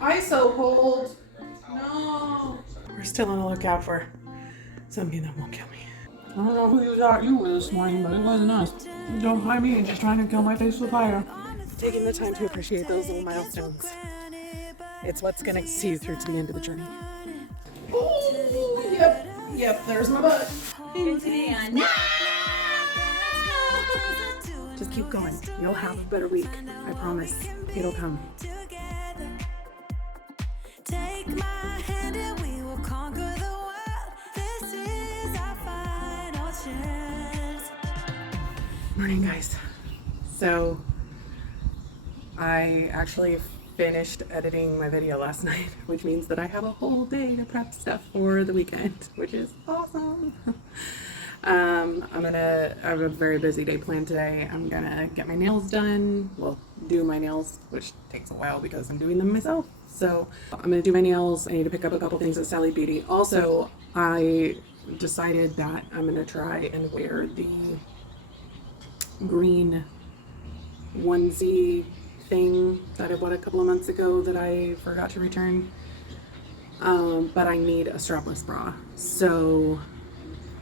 ISO hold. No. We're still on the lookout for something that won't kill me. I don't know who you thought you were this morning, but it wasn't us. Don't mind me just trying to kill my face with fire. Taking the time to appreciate those little milestones. It's what's going to see you through to the end of the journey. Oh, yep, there's my butt. Just keep going. You'll have a better week. I promise. It'll come. Take my hand and we will conquer the world. This is our final chance. Morning, guys. So I actually finished editing my video last night, which means that I have a whole day to prep stuff for the weekend, which is awesome. I have a very busy day planned today. I'm gonna get my nails done. Well, do my nails, which takes a while because I'm doing them myself. So I'm gonna do my nails. I need to pick up a couple things at Sally Beauty. Also, I decided that I'm gonna try and wear the green onesie thing that I bought a couple of months ago that I forgot to return. But I need a strapless bra. So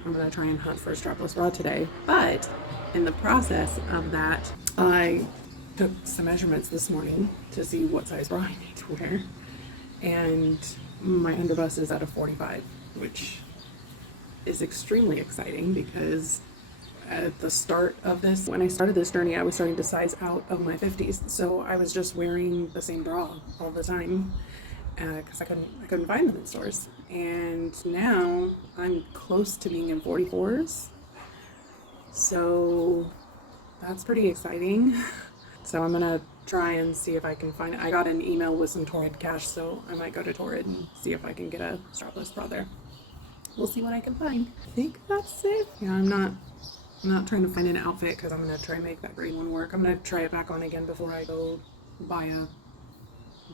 I'm gonna try and hunt for a strapless bra today. But in the process of that, I took some measurements this morning to see what size bra I need to wear. And my underbust is at a 45, which is extremely exciting because at the start of this, when I started this journey, I was starting to size out of my 50s. So I was just wearing the same bra all the time because I couldn't find them in stores. And now I'm close to being in 44s. So that's pretty exciting. So I'm gonna try and see if I can find it. I got an email with some Torrid cash, so I might go to Torrid and see if I can get a strapless bra there. We'll see what I can find. I think that's it. Yeah, I'm not trying to find an outfit because I'm gonna try and make that green one work. I'm gonna try it back on again before I go buy a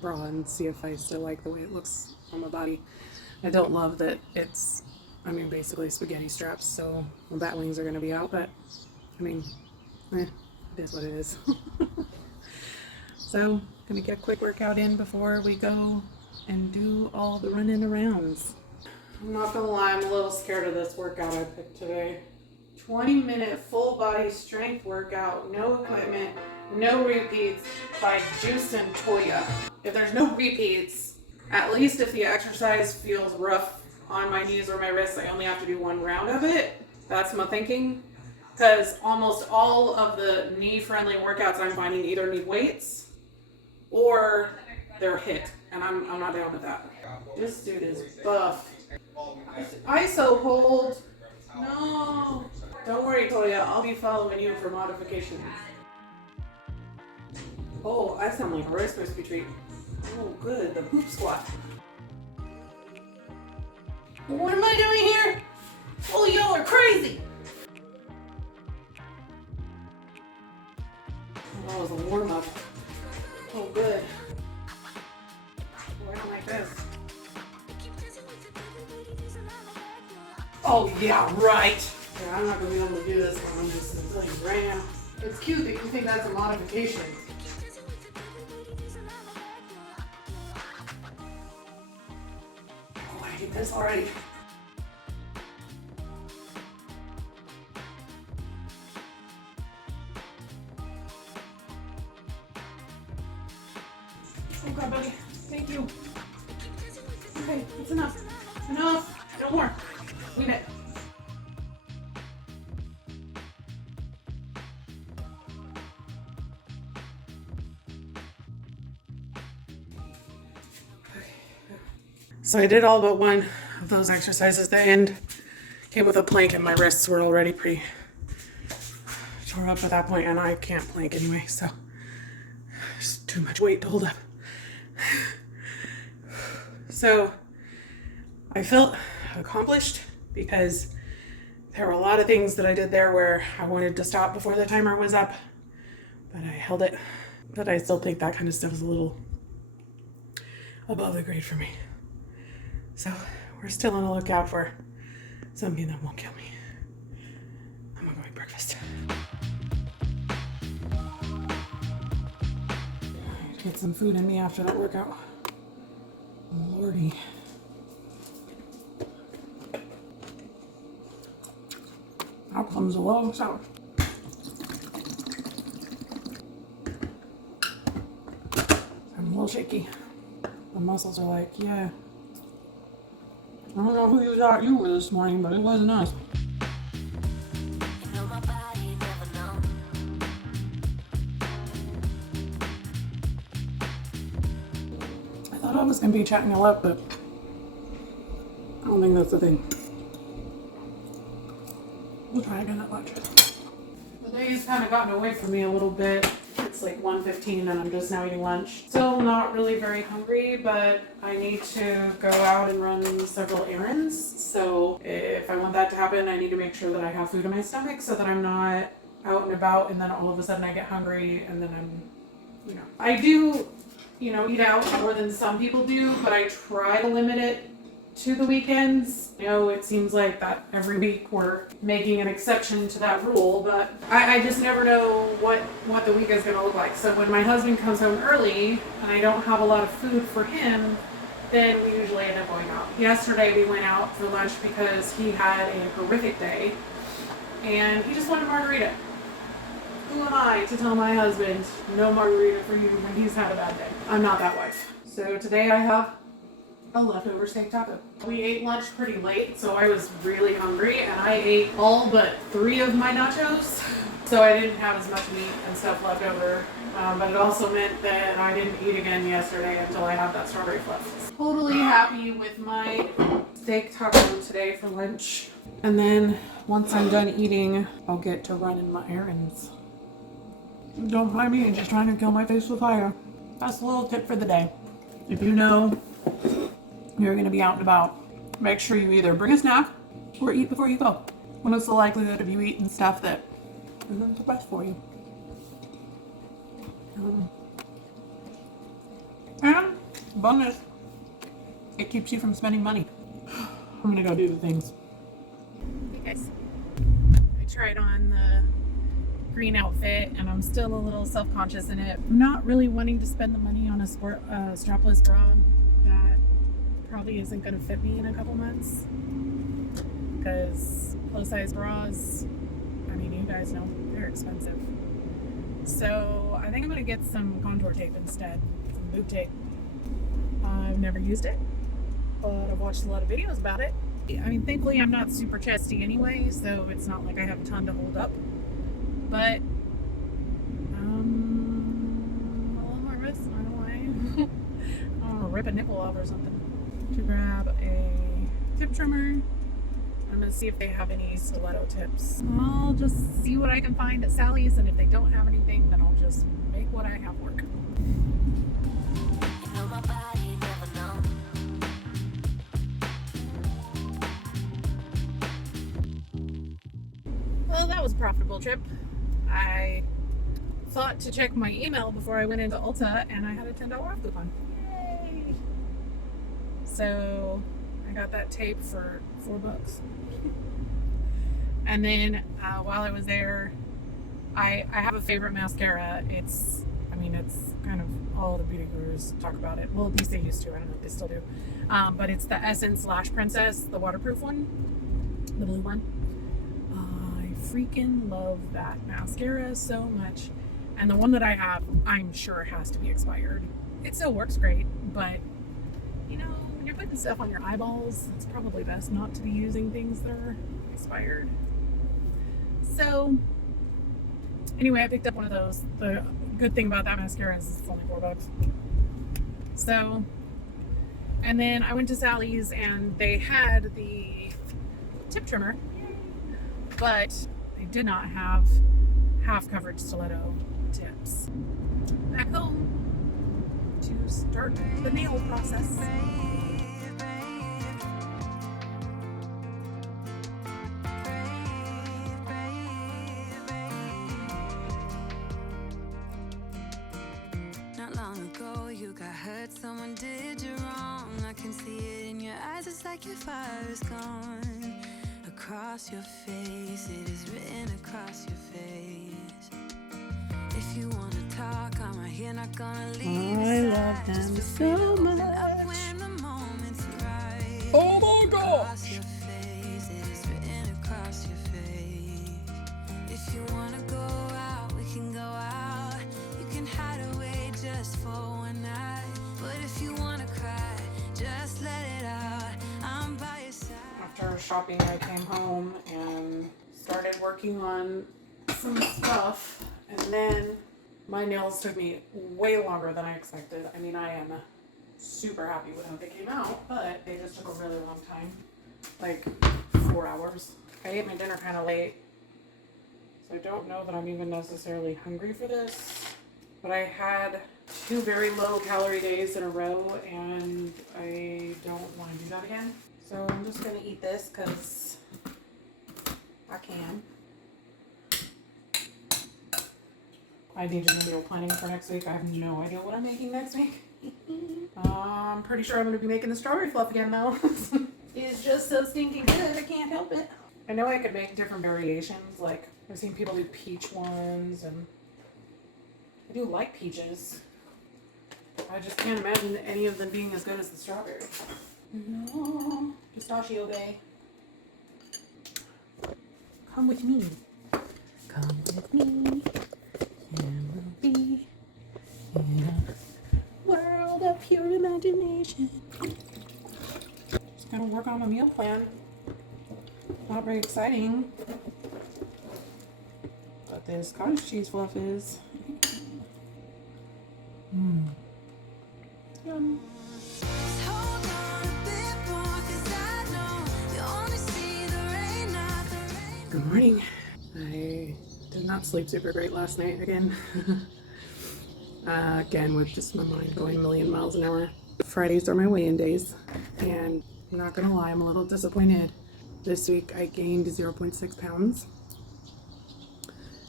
bra and see if I still like the way it looks on my body. I don't love that it's, basically spaghetti straps, so the bat wings are gonna be out, but it is what it is. So, gonna get a quick workout in before we go and do all the running arounds. I'm not gonna lie, I'm a little scared of this workout I picked today. 20-minute full body strength workout, no equipment, no repeats by Juice and Todya. If there's no repeats, at least if the exercise feels rough on my knees or my wrists, I only have to do one round of it. That's my thinking. Because almost all of the knee-friendly workouts I'm finding either need weights or they're HIIT, and I'm not down with that. This dude is buff. ISO hold. No. Don't worry, Todya. I'll be following you for modifications. Oh, I sound like a Rice Krispie treat. Oh, good. The poop squat. What am I doing here? Oh, y'all are crazy. That was a warm-up. Oh, good. Oh, I don't like this. Oh, yeah, right. Yeah, I'm not going to be able to do this one. I'm just telling you right now. It's cute that you think that's a modification. Oh, I hate this already. Oh God, buddy. Thank you. Okay, that's enough. Enough. No more. Leave it. So I did all but one of those exercises. The end came with a plank and my wrists were already pretty tore up at that point, and I can't plank anyway, so it's too much weight to hold up. So I felt accomplished because there were a lot of things that I did there where I wanted to stop before the timer was up, but I held it. But I still think that kind of stuff is a little above the grade for me. So we're still on the lookout for something that won't kill me. I'm gonna go eat breakfast. Get some food in me after that workout. Lordy. That comes a little sour. I'm a little shaky. The muscles are like, yeah. I don't know who you thought you were this morning, but it wasn't us. I thought I was going to be chatting a lot, but I don't think that's the thing. We'll try again at lunch. The day's kind of gotten away from me a little bit. It's like 1:15 and I'm just now eating lunch. Still not really very hungry, but I need to go out and run several errands. So if I want that to happen, I need to make sure that I have food in my stomach so that I'm not out and about and then all of a sudden I get hungry and then I'm, I do, eat out more than some people do, but I try to limit it to the weekends. It seems like that every week we're making an exception to that rule, but I just never know what the week is going to look like. So when my husband comes home early and I don't have a lot of food for him, then we usually end up going out. Yesterday we went out for lunch because he had a horrific day and he just wanted a margarita. Who am I to tell my husband no margarita for you when he's had a bad day? I'm not that wife. So today I have a leftover steak taco. We ate lunch pretty late, so I was really hungry, and I ate all but 3 of my nachos, so I didn't have as much meat and stuff left over. But it also meant that I didn't eat again yesterday until I had that strawberry fluff. Totally happy with my steak taco today for lunch. And then once I'm done eating, I'll get to running my errands. Don't mind me, just trying to kill my face with fire. That's a little tip for the day. If you know you're going to be out and about, make sure you either bring a snack or eat before you go. What's the likelihood of you eating stuff that isn't the best for you? And bonus, it keeps you from spending money. I'm going to go do the things. Hey guys, I tried on the green outfit and I'm still a little self-conscious in it. I'm not really wanting to spend the money on a strapless bra that probably isn't going to fit me in a couple months, because plus-size bras, you guys know they're expensive. So I think I'm going to get some contour tape instead, some boob tape. I've never used it, but I've watched a lot of videos about it. Thankfully I'm not super chesty anyway, so it's not like I have a ton to hold up, but a little nervous, I don't know why. I want to rip a nipple off or something. To grab a tip trimmer. I'm going to see if they have any stiletto tips. I'll just see what I can find at Sally's, and if they don't have anything, then I'll just make what I have work. Well, that was a profitable trip. I thought to check my email before I went into Ulta, and I had a $10 off coupon. Yay! So I got that tape for $4. And then while I was there, I have a favorite mascara. It's kind of all the beauty gurus talk about it. Well, at least they used to. I don't know if they still do. But it's the Essence Lash Princess, the waterproof one, the blue one. I freaking love that mascara so much. And the one that I have, I'm sure has to be expired. It still works great, but when you're putting stuff on your eyeballs, it's probably best not to be using things that are expired. So anyway, I picked up one of those. The good thing about that mascara is it's only $4. So, and then I went to Sally's and they had the tip trimmer, but they did not have half coverage stiletto tips. Back home to start the nail process. Not long ago you got hurt, someone did you wrong. I can see it in your eyes, it's like your fire is gone. Across your face, it is written across your face. If you wanna talk talk. I'm right here, not gonna leave. I love them so much. When the moment's right. Oh my Across gosh. your face, it is written across your face. If you wanna go out, we can go out. You can hide away just for one night. But if you wanna cry, just let it out. I'm by your side. After shopping, I came home and started working on some stuff, and then my nails took me way longer than I expected. I mean, I am super happy with how they came out, but they just took a really long time, like 4 hours. I ate my dinner kind of late, so I don't know that I'm even necessarily hungry for this, but I had 2 very low calorie days in a row, and I don't want to do that again. So I'm just gonna eat this because I can. I need to do meal planning for next week. I have no idea what I'm making next week. I'm pretty sure I'm going to be making the strawberry fluff again though. It's just so stinking good, I can't help it. I know I could make different variations, like I've seen people do peach ones, and I do like peaches. I just can't imagine any of them being as good as the strawberry. No, pistachio bay. Come with me. Come with me. And we'll be in a world of pure imagination. Just gotta work on my meal plan. Not very exciting. But this cottage cheese fluff is. Yum. Hold on a bit more, 'cause I know you only see the rain, not the rain. Good morning. I did not sleep super great last night again. Again, with just my mind going a million miles an hour. Fridays are my weigh-in days, and I'm not gonna lie, I'm a little disappointed. This week I gained 0.6 pounds.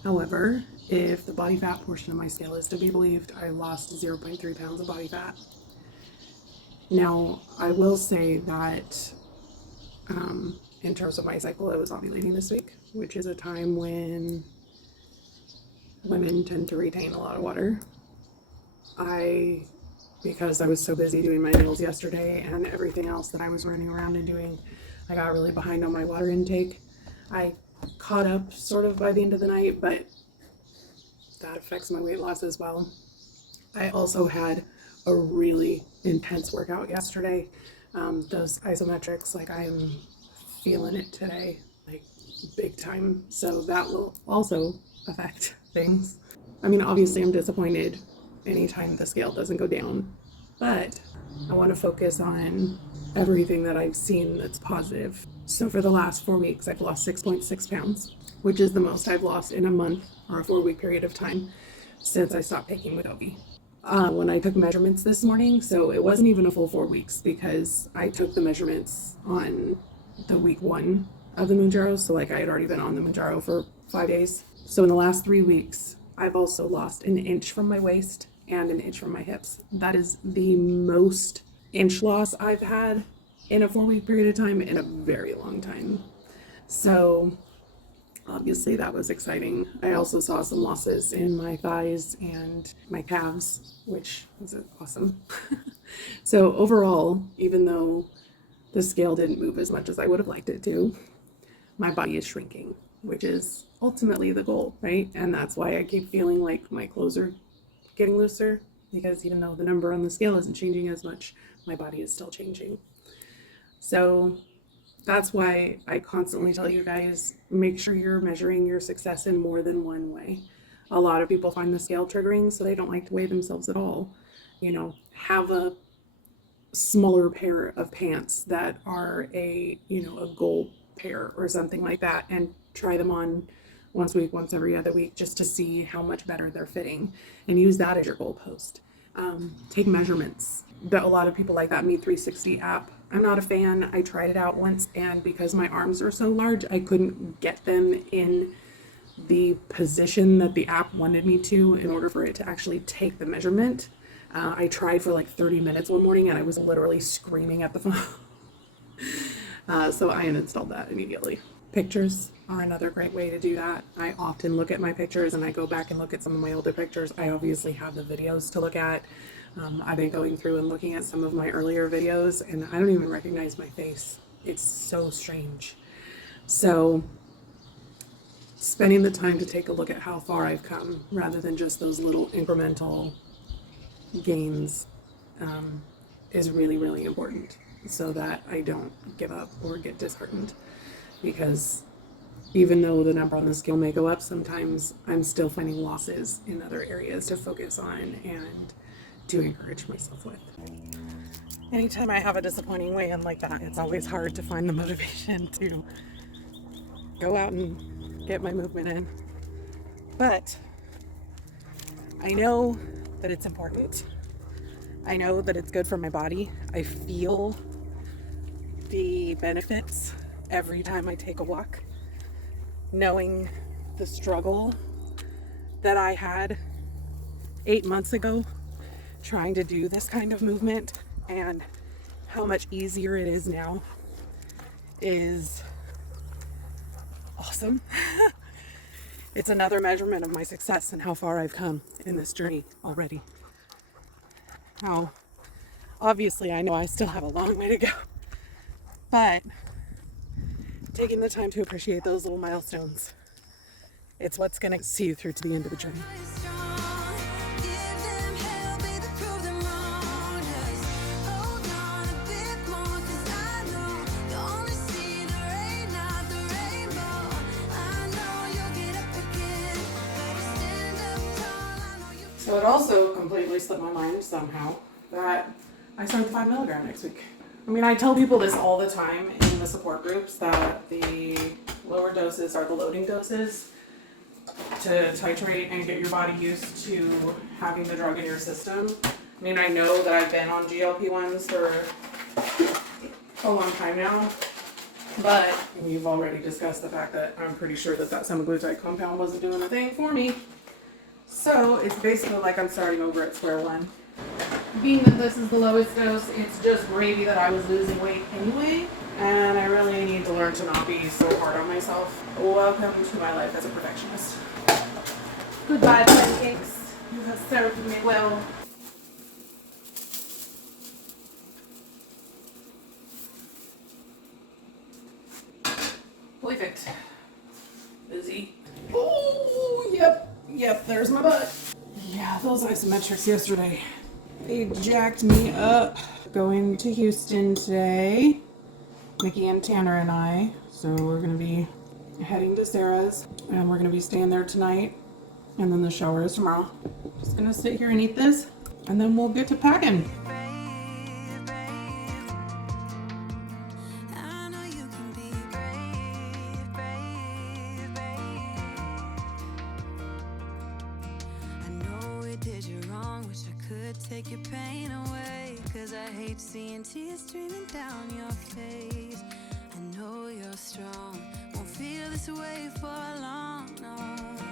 However, if the body fat portion of my scale is to be believed, I lost 0.3 pounds of body fat. Now, I will say that in terms of my cycle, I was ovulating this week, which is a time when women tend to retain a lot of water. Because I was so busy doing my nails yesterday and everything else that I was running around and doing, I got really behind on my water intake. I caught up sort of by the end of the night, but that affects my weight loss as well. I also had a really intense workout yesterday. Those isometrics, like I am feeling it today, like big time. So that will also affect things. I mean, obviously I'm disappointed anytime the scale doesn't go down, but I want to focus on everything that I've seen that's positive. So for the last 4 weeks, I've lost 6.6 pounds, which is the most I've lost in a month or a 4-week period of time since I stopped taking Wegovy. When I took measurements this morning, so it wasn't even a full 4 weeks because I took the measurements on the week 1 of the Mounjaro. So like I had already been on the Mounjaro for 5 days. So in the last 3 weeks, I've also lost an inch from my waist and an inch from my hips. That is the most inch loss I've had in a 4-week period of time in a very long time. So obviously that was exciting. I also saw some losses in my thighs and my calves, which was awesome. So overall, even though the scale didn't move as much as I would have liked it to, my body is shrinking, which is ultimately the goal, right? And that's why I keep feeling like my clothes are getting looser, because even though the number on the scale isn't changing as much, my body is still changing. So that's why I constantly tell you guys, make sure you're measuring your success in more than one way. A lot of people find the scale triggering, so they don't like to weigh themselves at all. You know, have a smaller pair of pants that are a goal pair or something like that, and try them on once a week, once every other week, just to see how much better they're fitting, and use that as your goalpost. Take measurements. But a lot of people like that Me 360 app. I'm not a fan. I tried it out once, and because my arms are so large, I couldn't get them in the position that the app wanted me to in order for it to actually take the measurement. I tried for like 30 minutes one morning, and I was literally screaming at the phone. So I uninstalled that immediately. Pictures are another great way to do that. I often look at my pictures and I go back and look at some of my older pictures. I obviously have the videos to look at. I've been going through and looking at some of my earlier videos and I don't even recognize my face. It's so strange. So spending the time to take a look at how far I've come rather than just those little incremental gains is really, really important so that I don't give up or get disheartened. Because even though the number on the scale may go up, sometimes I'm still finding losses in other areas to focus on and to encourage myself with. Anytime I have a disappointing weigh-in like that, it's always hard to find the motivation to go out and get my movement in. But I know that it's important. I know that it's good for my body. I feel the benefits every time I take a walk. Knowing the struggle that I had 8 months ago trying to do this kind of movement and how much easier it is now is awesome. It's another measurement of my success and how far I've come in this journey already. Now, obviously, I know I still have a long way to go, but taking the time to appreciate those little milestones, it's what's going to see you through to the end of the journey. So it also completely slipped my mind somehow that I start the 5 milligram next week. I mean, I tell people this all the time in the support groups that the lower doses are the loading doses to titrate and get your body used to having the drug in your system. I mean, I know that I've been on GLP-1s for a long time now, but we've already discussed the fact that I'm pretty sure that semaglutide compound wasn't doing a thing for me. So it's basically like I'm starting over at square one. Being that this is the lowest dose, it's just gravy that I was losing weight anyway, and I really need to learn to not be so hard on myself. Welcome to my life as a perfectionist. Goodbye, pancakes. You have served me well. Perfect. Busy. Oh, yep, there's my butt. Yeah, those isometrics yesterday, they jacked me up. Going to Houston today, Mickey and Tanner and I. So we're gonna be heading to Sarah's and we're gonna be staying there tonight. And then the shower is tomorrow. Just gonna sit here and eat this and then we'll get to packing. Take your pain away, 'cause I hate seeing tears streaming down your face. I know you're strong, won't feel this way for long, no.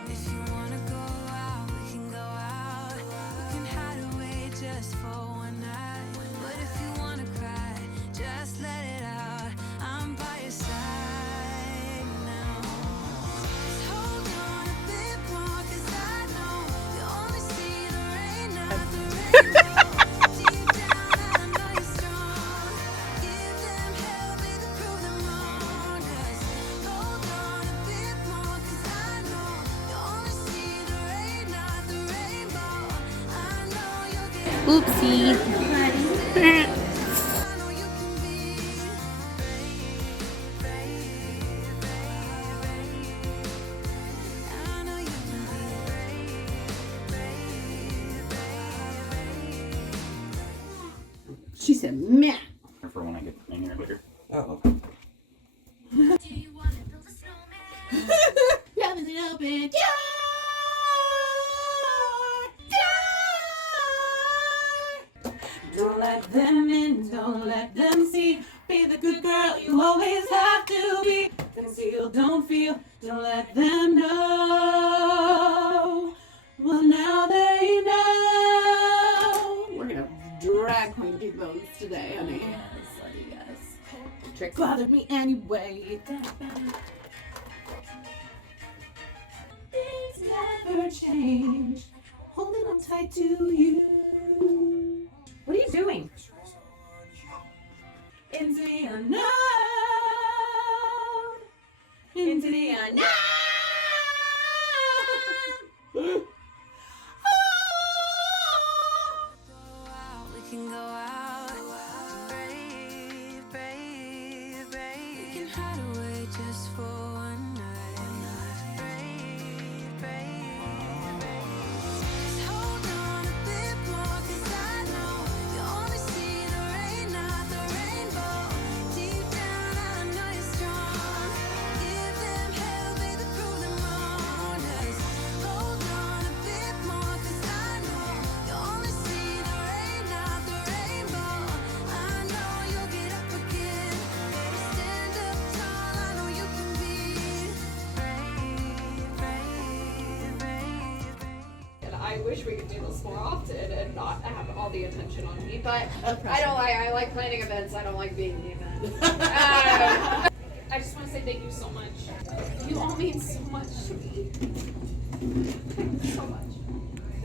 If you wanna go out, we can go out. We can hide away just for one night. But if you wanna cry, just let it out. I'm by your side now. Just hold on a bit more, 'cause I know you only see the rain, not the rain. Oopsie. She said, meh. For when I get in here later. Oh. Do you want to build a snowman? Love is an open door. Don't let them in, don't let them see. Be the good girl you always have to be. Conceal, don't feel, don't let them know. Well, now they know. We're gonna drag Queen Bones today, honey. Yes, love you guys. Trick bothered me anyway. change. Holding on tight to you. What are you doing? Into the unknown. Into the unknown. We can go out, brave, brave, brave. We can hide away just for one night. Brave, brave, brave. Just hold on a bit more, 'cause I know you only see the rain, not the rainbow. Deep down, I know you're strong. Give them hell, baby, prove them wrong. Just hold on a bit more, 'cause I know you only see the rain, not the rainbow. I know you'll get up again. Better stand up tall, I know you can be brave, brave, brave, brave. And I wish we could do this more often and not have all the attention on me. But I like planning events. I don't like being the event. I just want to say thank you so much. You all mean so much to me. Thank you so much.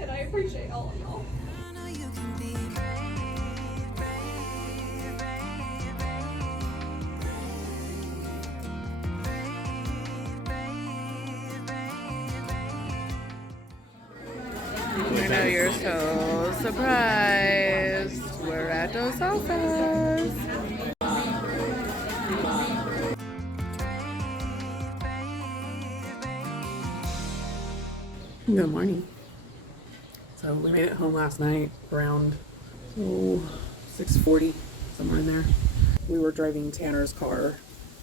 And I appreciate all of y'all. I know you can be brave, brave, brave, brave, brave, brave. I know you're so surprised. We're at Dos Alphas. Good morning. So we made it home last night around 6:40, somewhere in there. We were driving Tanner's car,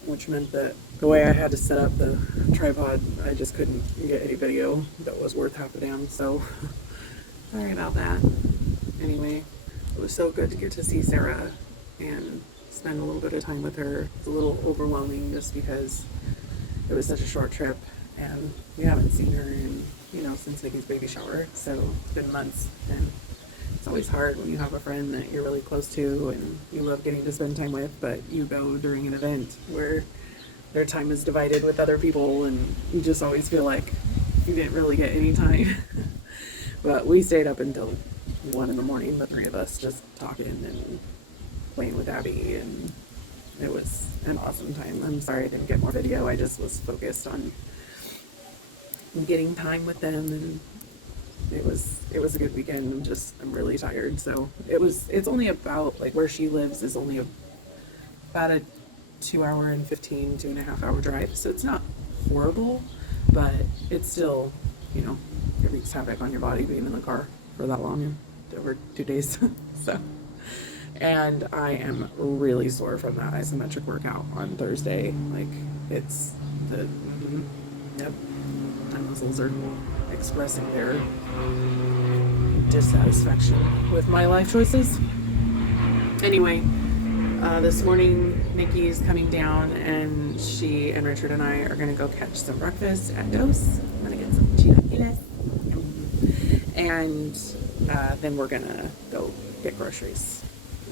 which meant that the way I had to set up the tripod, I just couldn't get any video that was worth half a damn. So sorry about that. Anyway, it was so good to get to see Sarah and spend a little bit of time with her. It's a little overwhelming just because it was such a short trip and we haven't seen her in, since Nikki's baby shower. So it's been months, and it's always hard when you have a friend that you're really close to and you love getting to spend time with, but you go during an event where their time is divided with other people and you just always feel like you didn't really get any time. But we stayed up until 1 a.m, the three of us, just talking and playing with Abby, and it was an awesome time. I'm sorry I didn't get more video. I just was focused on getting time with them, and it was a good weekend. I'm really tired. So it's only about, like, where she lives is only about a 2-hour and 2.5 hour drive. So it's not horrible, but it's still, it wreaks havoc on your body being in the car for that long, over 2 days. So, and I am really sore from that isometric workout on Thursday. Like, it's yep. My muscles are expressing their dissatisfaction with my life choices. Anyway, this morning Nikki's coming down, and she and Richard and I are gonna go catch some breakfast at Dos. I'm gonna get some chilaquiles, and then we're gonna go get groceries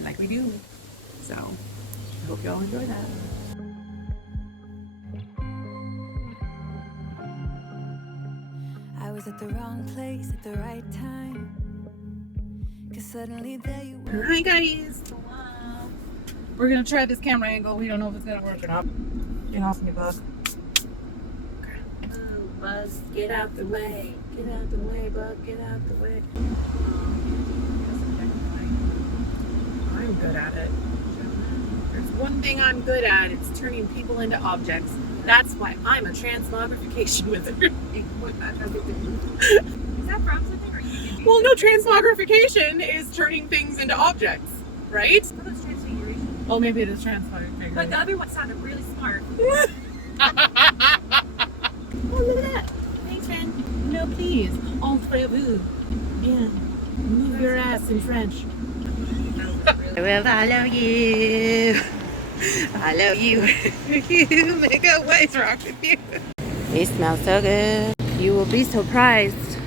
like we do. So I hope y'all enjoy that. I was at the wrong place at the right time. 'Cause suddenly there you were. Hi guys. We're gonna try this camera angle. We don't know if it's gonna work or not. Get off me, Buzz. Oh, Buzz, get out the way. Get out the way, Buzz. Get out the way. I'm good at it. There's one thing I'm good at. It's turning people into objects. That's why I'm a transmogrification wizard. Is that from something, or you did Well, no, transmogrification is turning things into objects, right? Oh, that's transfiguration. Oh, maybe it is transmogrification. But the other one sounded really smart. Oh, look at that. Thanks, friend. no, please. Entre vous. Yeah. Move your ass in French. I will follow you. Follow you. You make a ways rock with you. They smell so good. You will be surprised.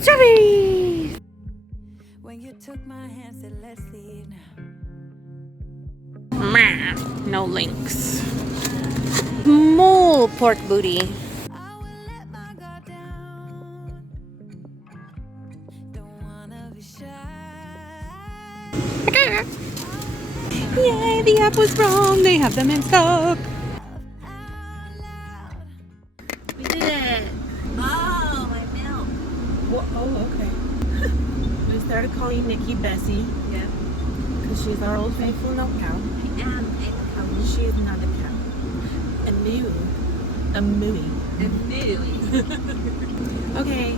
Strawberries! When you took my hand, said let's leave now. Meh, no links. More pork booty. I will let my guard down. Yay, the app was wrong. They have them in stock. We did it. Oh, my milk. Well, oh, okay. We started calling Nikki Bessie. Yeah. Because she's our old faithful milk cow. I am a cow. She is not a cow. A moo. A mooey. A mooey. Okay.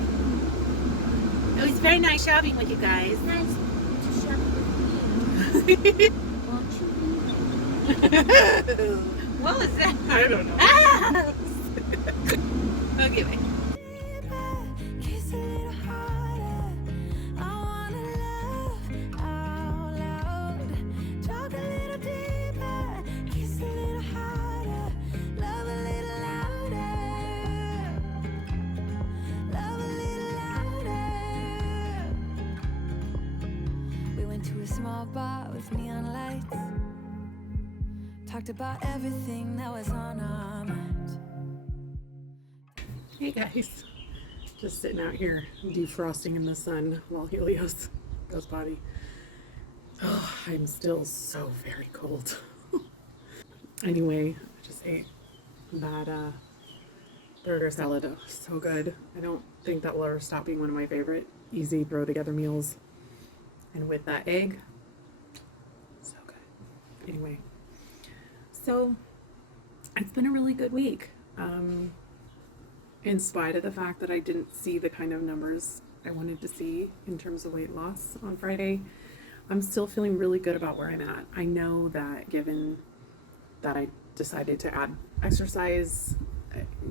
It was very nice shopping with you guys. It's nice to shop with you. Won't you leave? What was that? I don't know. Ah! Okay, bye. Kiss a little harder. I wanna love out loud. Talk a little deeper. Kiss a little harder. Love a little louder. Love a little louder. We went to a small bar with neon lights. Talked about everything that was on our minds. Hey guys, just sitting out here defrosting in the sun while Helios goes potty. Oh, I'm still so very cold. Anyway, I just ate that burger salad. Oh, so good. I don't think that will ever stop being one of my favorite easy throw together meals. And with that egg, so good. Anyway, so it's been a really good week. In spite of the fact that I didn't see the kind of numbers I wanted to see in terms of weight loss on Friday, I'm still feeling really good about where I'm at. I know that given that I decided to add exercise,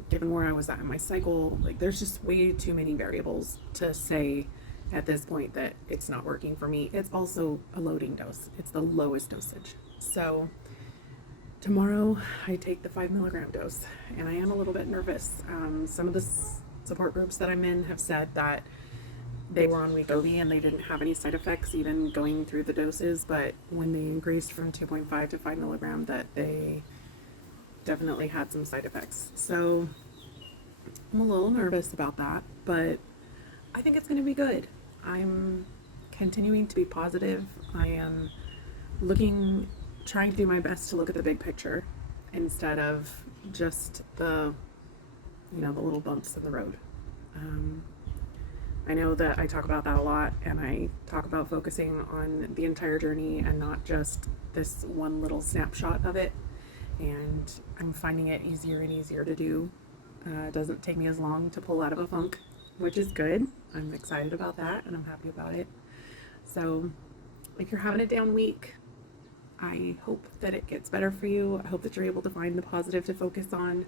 given where I was at in my cycle, like there's just way too many variables to say at this point that it's not working for me. It's also a loading dose. It's the lowest dosage. So tomorrow I take the 5 milligram dose, and I am a little bit nervous. Some of the support groups that I'm in have said that they were on Wegovy and they didn't have any side effects even going through the doses, but when they increased from 2.5 to 5 milligram, that they definitely had some side effects. So I'm a little nervous about that, but I think it's going to be good. I'm continuing to be positive. I am trying to do my best to look at the big picture instead of just the little bumps in the road. I know that I talk about that a lot, and I talk about focusing on the entire journey and not just this one little snapshot of it. And I'm finding it easier and easier to do. It doesn't take me as long to pull out of a funk, which is good. I'm excited about that, and I'm happy about it. So if you're having a down week, I hope that it gets better for you. I hope that you're able to find the positive to focus on,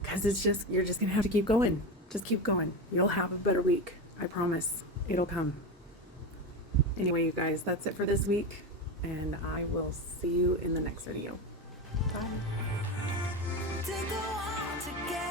because you're just gonna have to keep going. Just keep going. You'll have a better week. I promise. It'll come. Anyway, you guys, that's it for this week, and I will see you in the next video. Bye. To go on together.